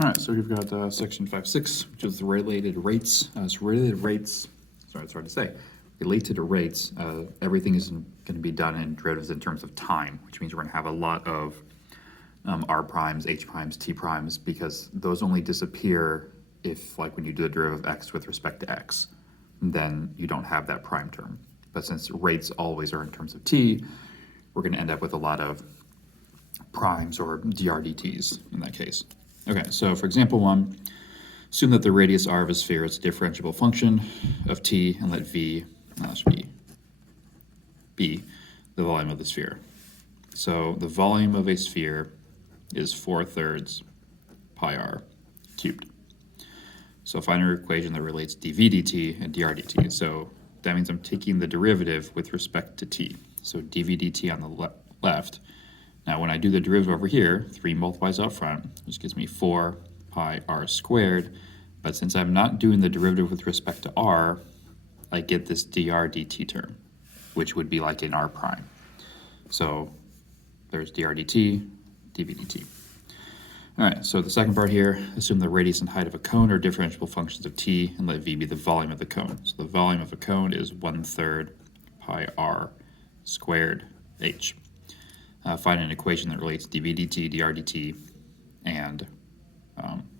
All right, so we've got section 5.6, which is related rates. Related rates, sorry, it's hard to say. Related rates, everything is going to be done in derivatives in terms of time, which means we're going to have a lot of r primes, h primes, t primes, because those only disappear if, like, when you do the derivative of x with respect to x, then you don't have that prime term. But since rates always are in terms of t, we're going to end up with a lot of primes or drdt's in that case. Okay, so for example 1, assume that the radius r of a sphere is a differentiable function of t, and let v be the volume of the sphere. So the volume of a sphere is 4/3 pi r cubed. So find an equation that relates dv dt and dr dt. So that means I'm taking the derivative with respect to t. So dv dt on the left. Now when I do the derivative over here, 3 multiplies out front, which gives me 4 pi r squared. But since I'm not doing the derivative with respect to r, I get this dr dt term, which would be like an r prime. So there's dr dt, dv dt. All right, so the second part here, assume the radius and height of a cone are differentiable functions of t, and let v be the volume of the cone. So the volume of a cone is 1/3 pi r squared h. Find an equation that relates dv dt, dr dt, and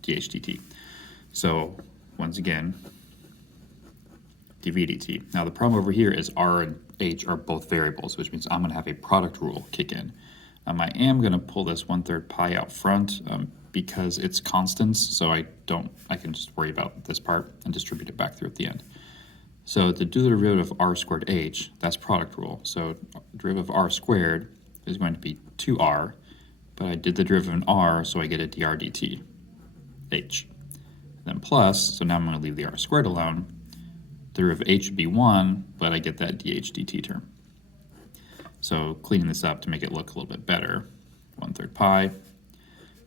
dh dt. So once again, dv dt. Now the problem over here is r and h are both variables, which means I'm going to have a product rule kick in. I am going to pull this 1/3 pi out front because it's constants, so I can just worry about this part and distribute it back through at the end. So to do the derivative of r squared h, that's product rule. So derivative of r squared is going to be 2r, but I did the derivative in r, so I get a dr dt h. Then plus, so now I'm going to leave the r squared alone. The derivative of h would be 1, but I get that dh dt term. So cleaning this up to make it look a little bit better, 1/3 pi.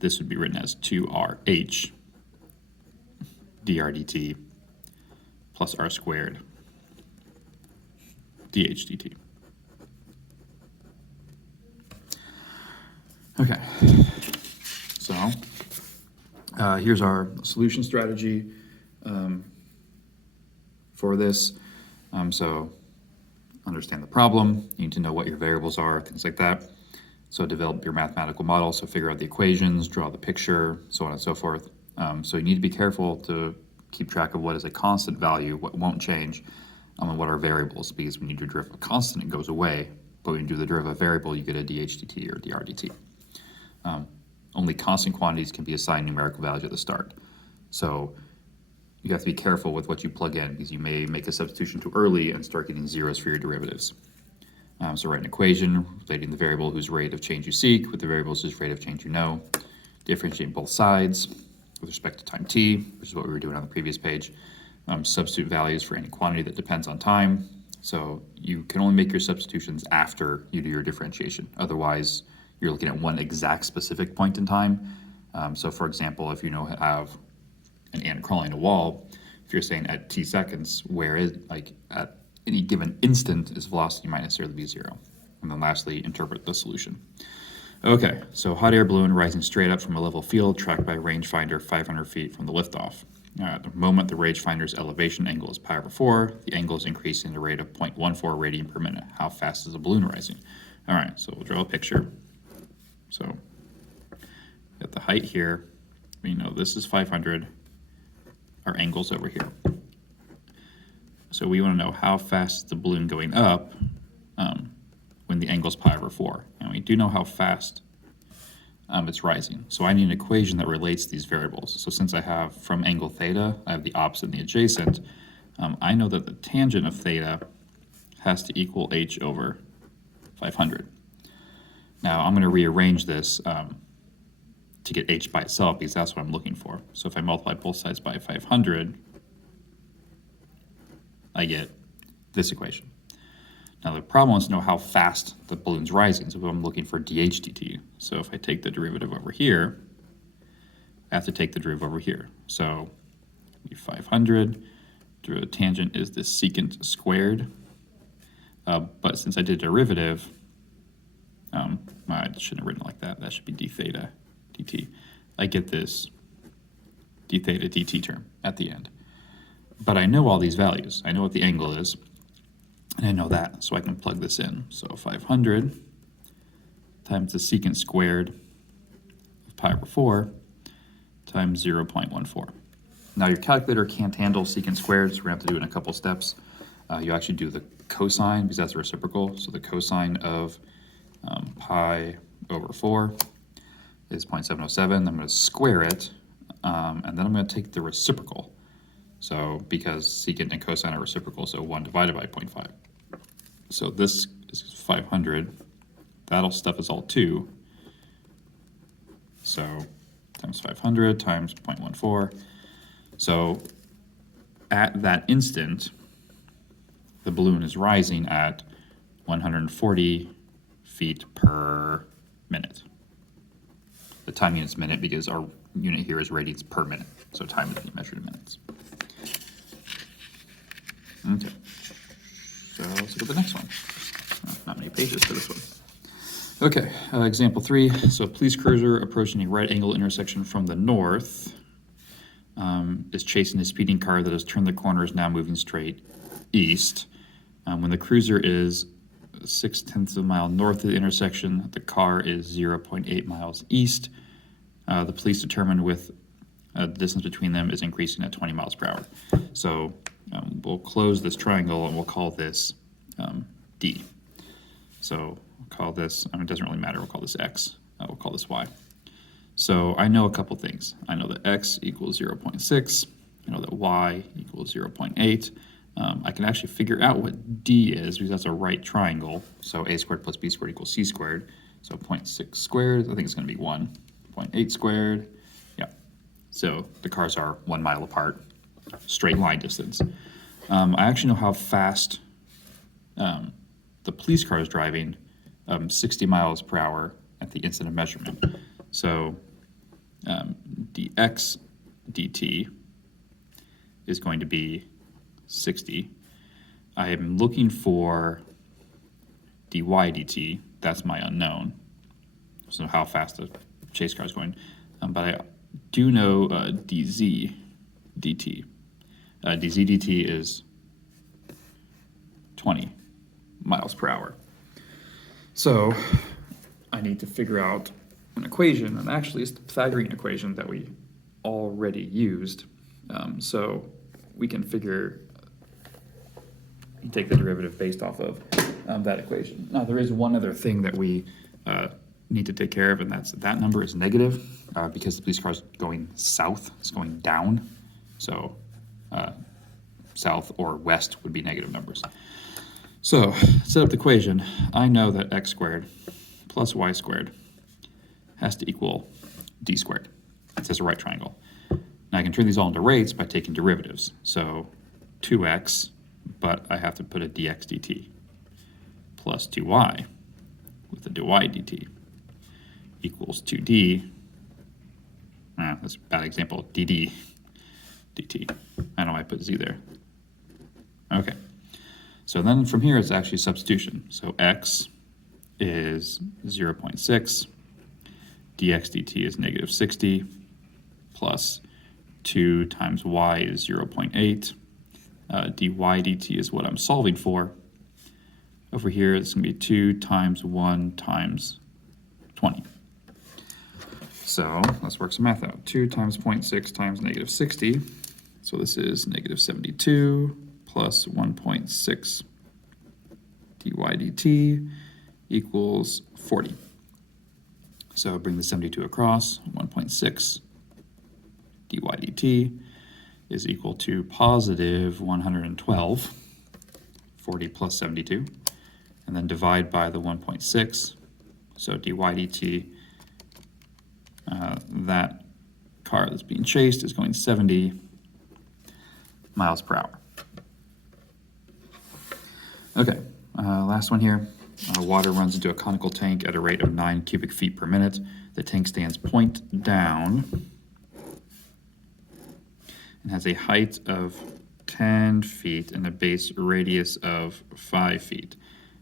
This would be written as 2rh dr dt plus r squared dh dt. Okay, so here's our solution strategy for this. So understand the problem, you need to know what your variables are, things like that. So develop your mathematical model, so figure out the equations, draw the picture, so on and so forth. So you need to be careful to keep track of what is a constant value, what won't change, and what are variables, because when you do derivative of a constant, it goes away, but when you do the derivative of a variable, you get a dh dt or dr dt. Only constant quantities can be assigned numerical values at the start. So you have to be careful with what you plug in, because you may make a substitution too early and start getting zeros for your derivatives. So write an equation relating the variable whose rate of change you seek with the variables whose rate of change you know. Differentiate both sides with respect to time t, which is what we were doing on the previous page. Substitute values for any quantity that depends on time. So you can only make your substitutions after you do your differentiation. Otherwise, you're looking at one exact specific point in time. So for example, if you have an ant crawling a wall, if you're saying at t seconds, where is, like, at any given instant is velocity minus 0 to be 0. And then lastly, interpret the solution. Okay, so hot air balloon rising straight up from a level field tracked by a rangefinder 500 feet from the liftoff. At the moment the rangefinder's elevation angle is pi over 4, the angle is increasing at a rate of 0.14 radian per minute. How fast is the balloon rising? All right, so we'll draw a picture. So at the height here, we know this is 500, our angle's over here. So we want to know how fast is the balloon going up when the angle's pi over 4. And we do know how fast it's rising. So I need an equation that relates these variables. So since I have from angle theta, I have the opposite and the adjacent, I know that the tangent of theta has to equal h over 500. Now I'm going to rearrange this to get h by itself, because that's what I'm looking for. So if I multiply both sides by 500, I get this equation. Now the problem is to know how fast the balloon's rising, so I'm looking for dh dt. So if I take the derivative over here, I have to take the derivative over here. So 500, the tangent is the secant squared, but since I did derivative, I shouldn't have written it like that. That should be d theta dt. I get this d theta dt term at the end. But I know all these values. I know what the angle is, and I know that, so I can plug this in. So 500 times the secant squared of pi over 4 times 0.14. Now your calculator can't handle secant squared, so we're going to have to do it in a couple steps. You actually do the cosine, because that's reciprocal. So the cosine of pi over 4 is 0.707. I'm going to square it, and then I'm going to take the reciprocal. So because secant and cosine are reciprocal, so 1 divided by 0.5. So this is 500. That'll stuff is all 2. So times 500 times 0.14. So at that instant, the balloon is rising at 140 feet per minute. The time unit's minute because our unit here is radians per minute. So time is being measured in minutes. Okay, so let's look at the next one. Not many pages for this one. Okay, example 3. So a police cruiser approaching a right angle intersection from the north is chasing a speeding car that has turned the corner, is now moving straight east. When the cruiser is 0.6 of a mile north of the intersection, the car is 0.8 miles east. The police determined with the distance between them is increasing at 20 miles per hour. So we'll close this triangle and we'll call this D. So we'll call this, it doesn't really matter, we'll call this X, we'll call this Y. So I know a couple things. I know that X equals 0.6, I know that Y equals 0.8. I can actually figure out what D is because that's a right triangle. So A squared plus B squared equals C squared. So 0.6 squared, I think it's going to be 1. 0.8 squared, yeah. So the cars are 1 mile apart, straight line distance. I actually know how fast the police car is driving, 60 miles per hour at the instant of measurement. So dx dt is going to be 60. I am looking for dy dt, that's my unknown. So how fast the chase car is going. But I do know dz dt. Dz dt is 20 miles per hour. So I need to figure out an equation, and actually it's the Pythagorean equation that we already used. So we can take the derivative based off of that equation. Now there is one other thing that we need to take care of, and that's that number is negative because the police car is going south, it's going down. So south or west would be negative numbers. So set up the equation. I know that x squared plus y squared has to equal d squared. It says a right triangle. Now I can turn these all into rates by taking derivatives. So 2x, but I have to put a dx dt, plus 2y with a dy dt equals 2d, that's a bad example, dd dt. I don't know why I put z there. Okay, so then from here it's actually substitution. So x is 0.6, dx dt is negative 60, plus 2 times y is 0.8, dy dt is what I'm solving for. Over here it's going to be 2 times 1 times 20. So let's work some math out. 2 times 0.6 times negative 60. So this is negative 72 plus 1.6 dy dt equals 40. So bring the 72 across. 1.6 dy dt is equal to positive 112. 40 plus 72. And then divide by the 1.6. So dy dt, that car that's being chased is going 70 miles per hour. Okay, last one here. Water runs into a conical tank at a rate of 9 cubic feet per minute. The tank stands point down and has a height of 10 feet and a base radius of 5 feet.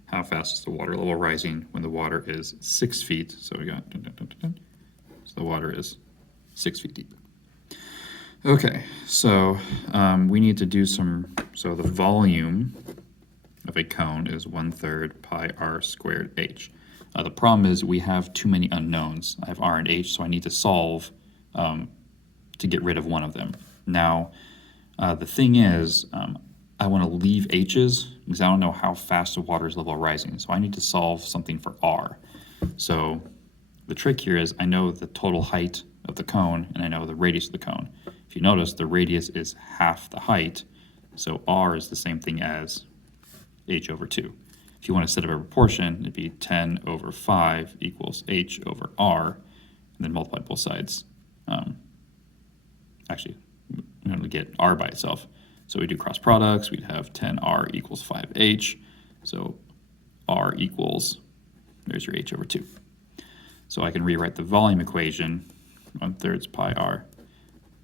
How fast is the water level rising when the water is 6 feet? So we got, so the water is 6 feet deep. Okay, so we need to do so the volume of a cone is 1/3 pi r squared h. The problem is we have too many unknowns. I have r and h, so I need to solve to get rid of one of them. Now, the thing is, I want to leave h's because I don't know how fast the water's level rising. So I need to solve something for r. So the trick here is I know the total height of the cone and I know the radius of the cone. If you notice, the radius is half the height, so r is the same thing as h over 2. If you want to set up a proportion, it'd be 10 over 5 equals h over r, and then multiply both sides. Actually, we're going to get r by itself. So we do cross products, we'd have 10r equals 5h, so r equals, there's your h over 2. So I can rewrite the volume equation, 1/3 pi r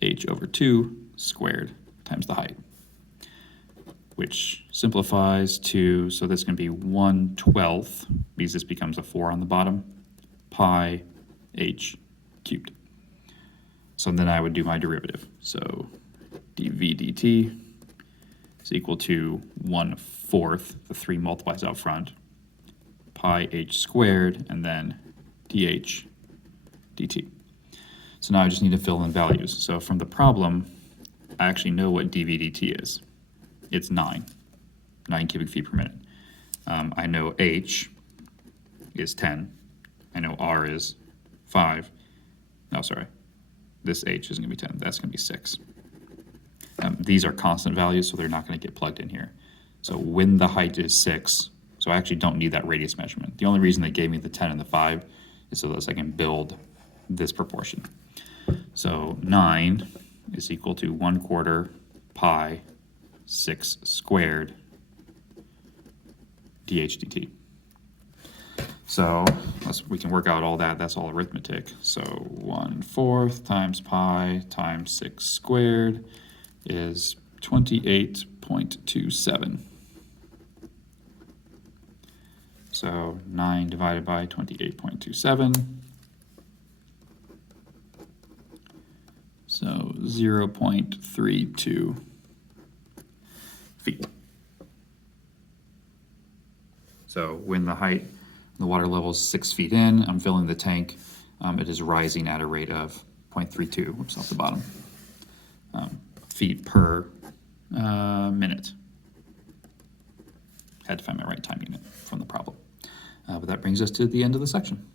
h over 2 squared times the height, which simplifies to, so this can be 1/12, because this becomes a 4 on the bottom, pi h cubed. So then I would do my derivative. So dv dt is equal to 1/4, the 3 multiplies out front, pi h squared, and then dh dt. So now I just need to fill in values. So from the problem, I actually know what dv dt is. It's 9 cubic feet per minute. I know h is 10. I know r is 5. No, sorry. This h isn't going to be 10. That's going to be 6. These are constant values, so they're not going to get plugged in here. So when the height is 6, so I actually don't need that radius measurement. The only reason they gave me the 10 and the 5 is so that I can build this proportion. So 9 is equal to 1/4 pi 6 squared dh dt. So we can work out all that. That's all arithmetic. So 1/4 times pi times 6 squared is 28.27. So 9 divided by 28.27. So 0.32 feet. So when the water level is 6 feet in, I'm filling the tank. It is rising at a rate of 0.32, whoops, off the bottom, feet per minute. Had to find my right time unit from the problem. But that brings us to the end of the section.